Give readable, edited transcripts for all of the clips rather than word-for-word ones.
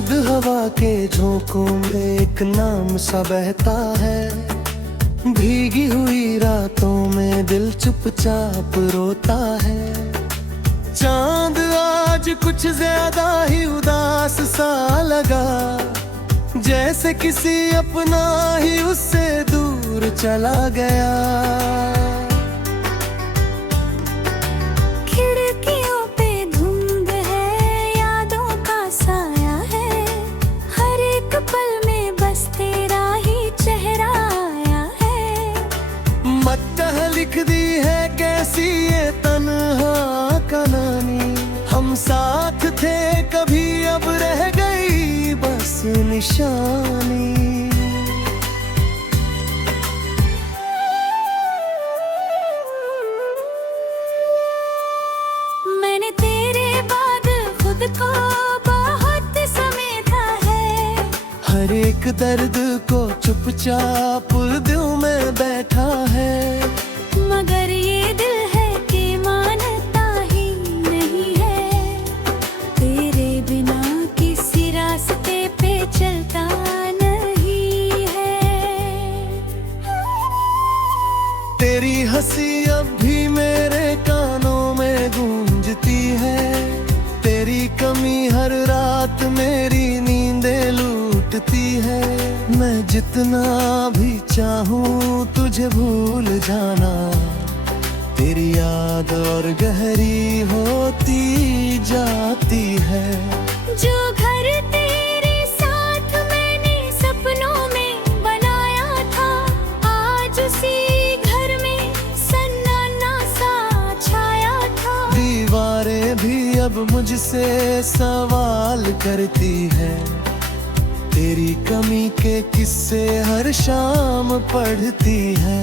सर्द हवा के झोंकों में एक नाम सा बहता है। भीगी हुई रातों में दिल चुपचाप रोता है। चांद आज कुछ ज्यादा ही उदास सा लगा, जैसे किसी अपना ही उससे दूर चला गया। खिड़कियों पे धुंध है, यादों का साया है। हर एक पल में बस तेरा ही चेहरा आया है। मत्तह लिख दी है कैसी ये तन्हा कहानी। हम साथ थे कभी, अब रह गई बस निशानी। मैंने तेरे बाद खुद को बहुत समेटा है। हर एक दर्द को चुपचाप दिल में बैठा है। मगर ये दिल है कि मानता ही नहीं है। तेरे बिना किसी रास्ते पे चलता नहीं है। तेरी हंसी अब भी मेरे कानों में गूंजती है। तेरी कमी हर रात मेरी नींदें लूटती है। मैं जितना भी चाहूं तुझे भूल जाना, तेरी याद और गहरी होती जाती है। जो घर तेरे साथ मैंने सपनों में बनाया था, आज उसी घर में सन्नाटा सा छाया था। दीवारें भी अब मुझसे सवाल करती है। तेरी कमी के किस्से हर शाम पढ़ती है।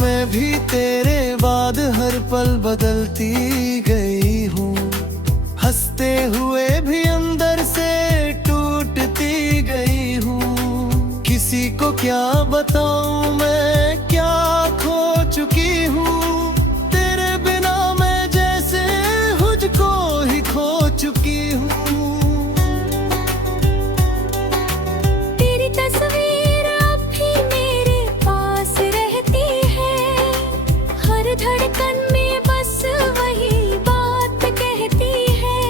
मैं भी तेरे बाद हर पल बदलती गई हूँ। हंसते हुए भी अंदर से टूटती गई हूँ। किसी को क्या बताऊं मैं क्या खो चुकी हूँ। तेरे बिना मैं जैसे मुझको ही खो चुकी हूँ। तेरी तस्वीर अब भी मेरे पास रहती है। हर धड़कन में बस वही बात कहती है।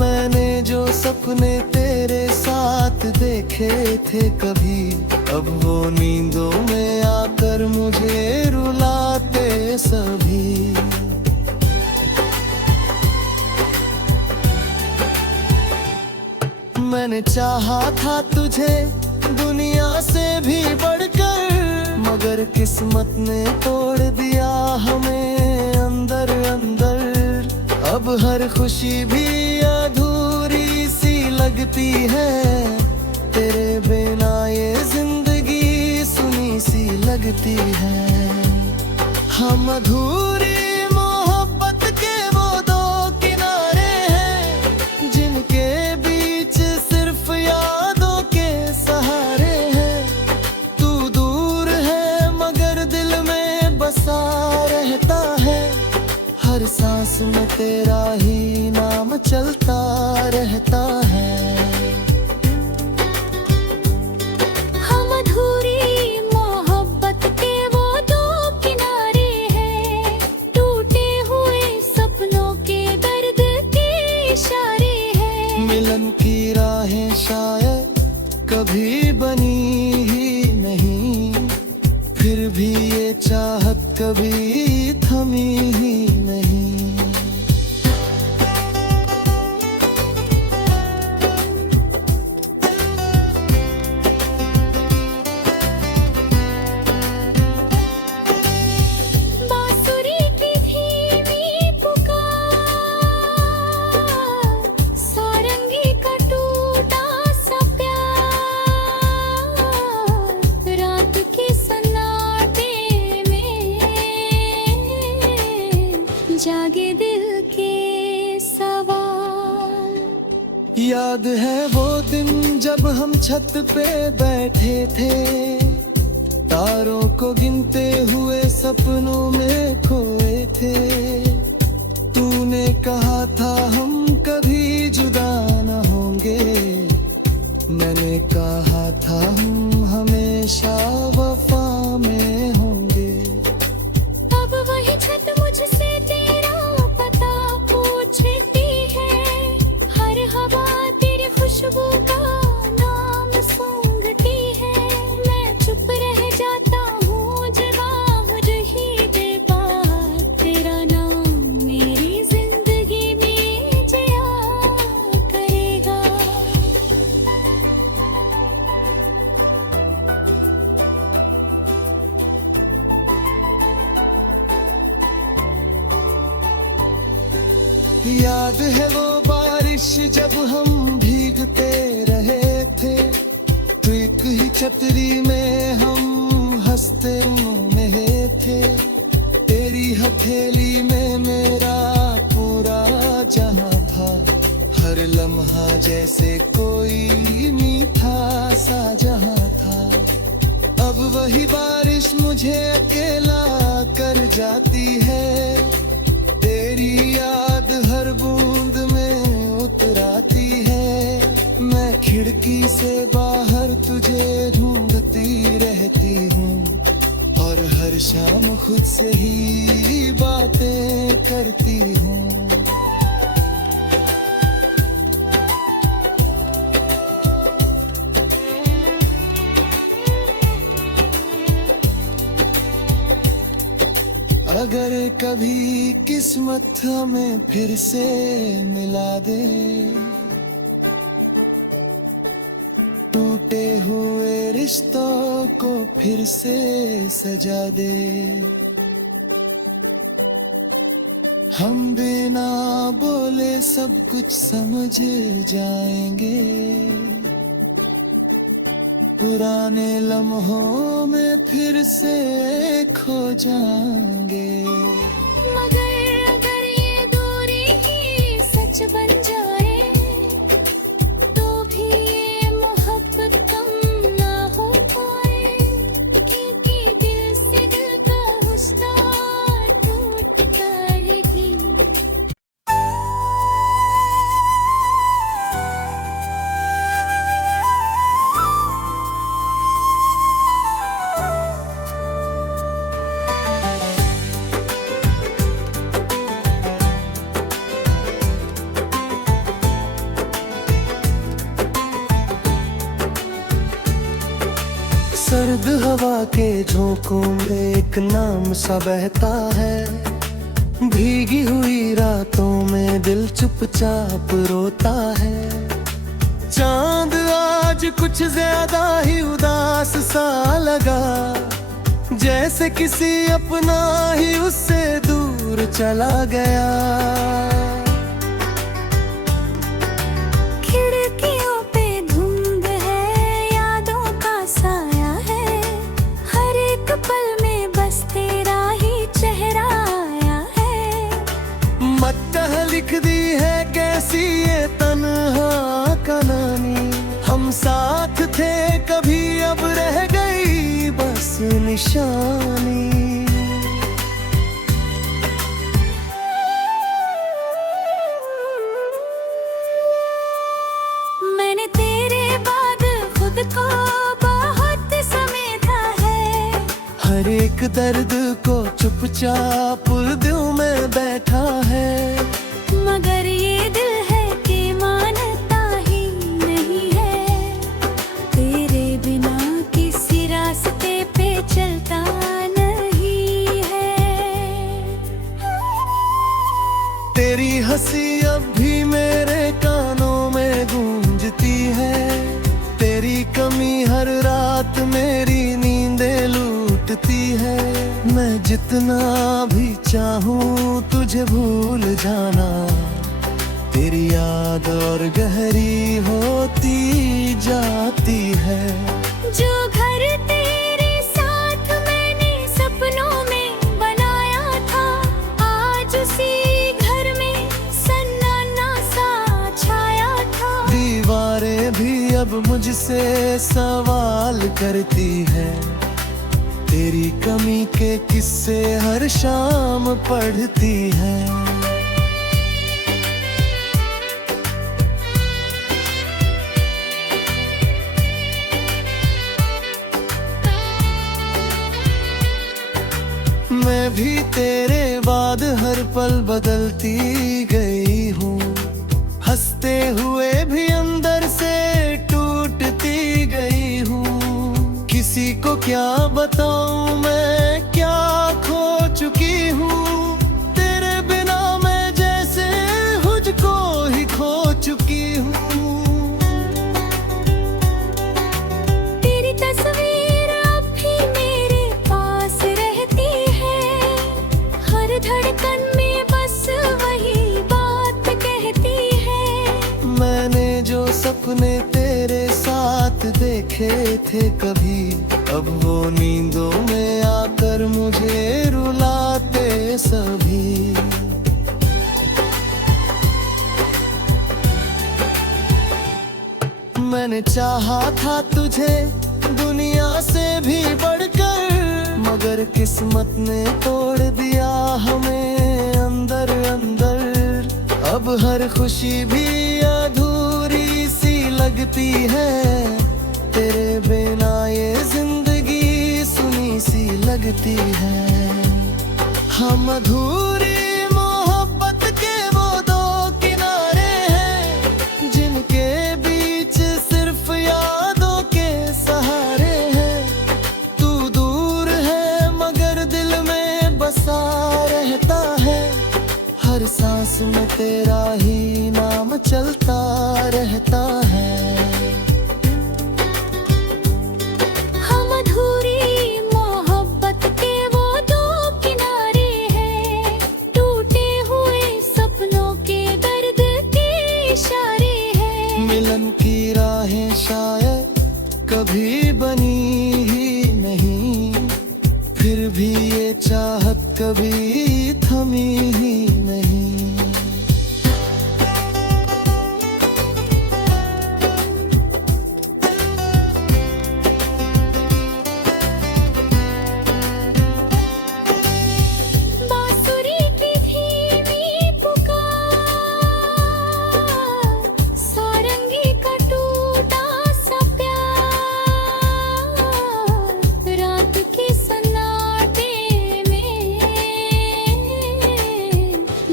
मैंने जो सपने तेरे साथ देखे थे कभी, अब वो नींदों में आकर मुझे रुलाते सभी। मैंने चाहा था तुझे दुनिया से भी बढ़कर, मगर किस्मत ने तोड़ दिया हमें अंदर अंदर। अब हर खुशी भी अधूरी सी लगती है। तेरे बिना ये जिंदगी सुनी सी लगती है। हम अधूरी मोहब्बत के वो दो किनारे हैं, जिनके बीच सिर्फ यादों के सहारे हैं। तू दूर है मगर दिल में बसा रहता है। हर सांस में तेरा ही नाम चलता रहता है। हम अधूरी मोहब्बत के वो दो किनारे हैं। टूटे हुए सपनों के दर्द के इशारे हैं। मिलन की राहें शायद कभी बनी ही नहीं, फिर भी ये चाहत कभी थमी ही नहीं। बांसुरी की धीमी पुकार, सारंगी का टूटा सा प्यार। रात के सन्नाटे में जागे दिल के सवाल। याद है वो दिन जब हम छत पे बैठे थे, तारों को गिनते हुए सपनों में खोए थे। तूने कहा था हम कभी जुदा न होंगे, मैंने कहा था हम हमेशा वफा में होंगे। अब वही छत मुझसे तेरा पता पूछती है, हर हवा तेरी खुशबू का नाम सूंघती है। मैं चुप रह जाता हूँ जवाब रही बेबात, तेरा नाम मेरी जिंदगी में जिया करेगा। याद है वो बारिश जब हम भीगते रहे थे, तो एक ही छतरी में हम हंसते में थे। तेरी हथेली में मेरा पूरा जहां था, हर लम्हा जैसे कोई मीठा सा जहां था। अब वही बारिश मुझे अकेला कर जाती है, तेरी याद हर बूंद में उतराती है। मैं खिड़की से बाहर तुझे ढूंढती रहती हूँ, और हर शाम खुद से ही बातें करती हूँ। अगर कभी किस्मत हमें फिर से मिला दे, टूटे हुए रिश्तों को फिर से सजा दे, हम बिना बोले सब कुछ समझ जाएंगे। पुराने लम्हों में फिर से खो जाएंगे। मगर अगर ये दूरी ही सच बन जाए, तो भी ये मोहब्बत कम ना हो पाए, क्योंकि दिल से दिल का रिश्ता टूटता ही। सर्द हवा के झोंकों में एक नाम सा बहता है, भीगी हुई रातों में दिल चुपचाप रोता है। चांद आज कुछ ज्यादा ही उदास सा लगा, जैसे किसी अपना ही उससे दूर चला गया। खिड़कियों पे धुंध है, यादों का साया है, हर एक पल में बस तेरा ही चेहरा आया है। मत्तह लिख दी है कैसी ये तन्हा कहानी, हम साथ थे कभी अब रह गई बस निशानी। मैंने तेरे बाद खुद को बहुत समेटा है, हर एक दर्द को चुपचाप दिल में बैठा है। मगर ये दिल है कि मानता ही नहीं है, तेरे बिना किसी रास्ते पे चलता नहीं है। तेरी हंसी अब भी मेरे कानों में गूंजती है, तेरी कमी हर रात मेरी नींदें लूटती है। मैं जितना भी चाहूं तुझे भूल जाना, तेरी याद और गहरी होती जाती है। जो घर तेरे साथ मैंने सपनों में बनाया था, आज उसी घर में सन्नाटा सा छाया था। अब मुझसे सवाल करती है, तेरी कमी के किस्से हर शाम पढ़ती है। मैं भी तेरे बाद हर पल बदलती गई हूँ, हंसते हुए भी अंदर से टूटती गई हूँ। किसी को क्या बताऊँ मैं क्या खो चुकी हूँ, तेरे बिना मैं जैसे खुद को ही खो चुकी हूँ। तेरी तस्वीर अब भी मेरे पास रहती है, हर धड़कन में बस वही बात कहती है। मैंने जो सपने तेरे साथ देखे थे कभी, अब वो नींदों में आकर मुझे रुलाते सभी। मैंने चाहा था तुझे दुनिया से भी बढ़कर, मगर किस्मत ने तोड़ दिया हमें अंदर अंदर। अब हर खुशी भी अधूरी सी लगती है, तेरे बिना ये जिंदगी सुनी सी लगती है। हम अधूरी मोहब्बत के वो दो किनारे हैं, जिनके बीच सिर्फ यादों के सहारे हैं। तू दूर है मगर दिल में बसा रहता है, हर सांस में तेरा ही नाम चलता रहता है। हम अधूरी मोहब्बत के वो दो किनारे हैं, टूटे हुए सपनों के दर्द के इशारे हैं। मिलन की राहें शायद कभी बनी ही नहीं, फिर भी ये चाहत कभी थमी ही नहीं। बांसुरी की धीमी पुकार, सारंगी का टूटा सा प्यार, रात के सन्नाटे में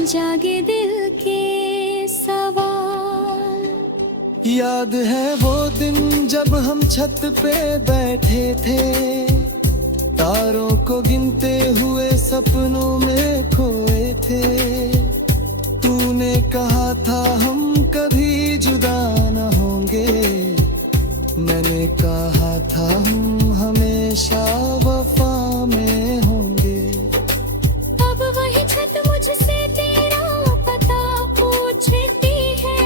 जागे दिल के सवाल। याद है वो दिन जब हम छत पे बैठे थे, तारों को गिनते हुए सपनों में खोए थे। तूने कहा था हम कभी जुदा न होंगे, मैंने कहा था हम हमेशा वफा में होंगे। अब वही छत मुझसे तेरा पता पूछती है,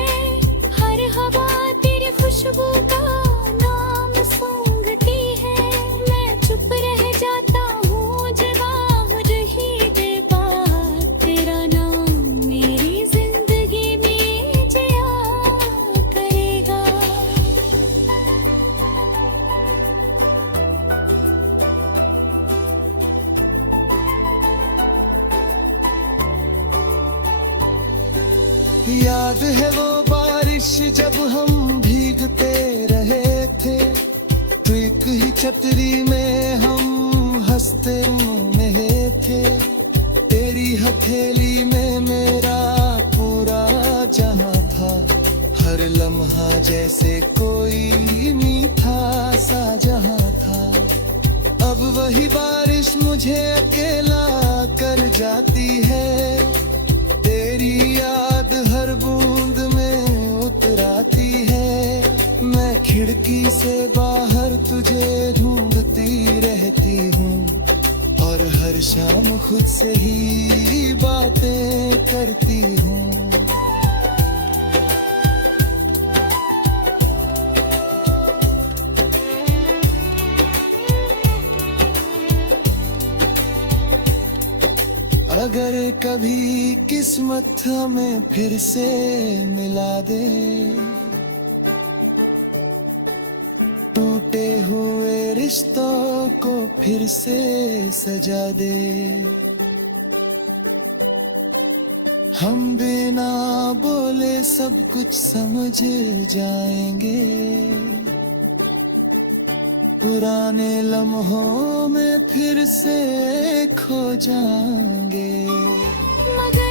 हर हवा तेरी खुशबू का नाम सूंघती है। मैं चुप रह जाता हूँ जवाब रही बेबात, तेरा नाम मेरी जिंदगी में जिया करेगा। याद है वो बारिश जब हम भीगते रहे थे, तो एक ही छतरी में हम हंसते में थे। तेरी हथेली में मेरा पूरा जहां था, हर लम्हा जैसे कोई मीठा सा जहां था। अब वही बारिश मुझे अकेला कर जाती है, तेरी याद हर बूंद में उतराती है। मैं खिड़की से बाहर तुझे ढूंढती रहती हूँ, और हर शाम खुद से ही बातें करती हूँ। अगर कभी किस्मत हमें फिर से मिला दे, रिश्तों को फिर से सजा दे। हम बिना बोले सब कुछ समझ जाएंगे, पुराने लम्हों में फिर से खो जाएंगे। मगर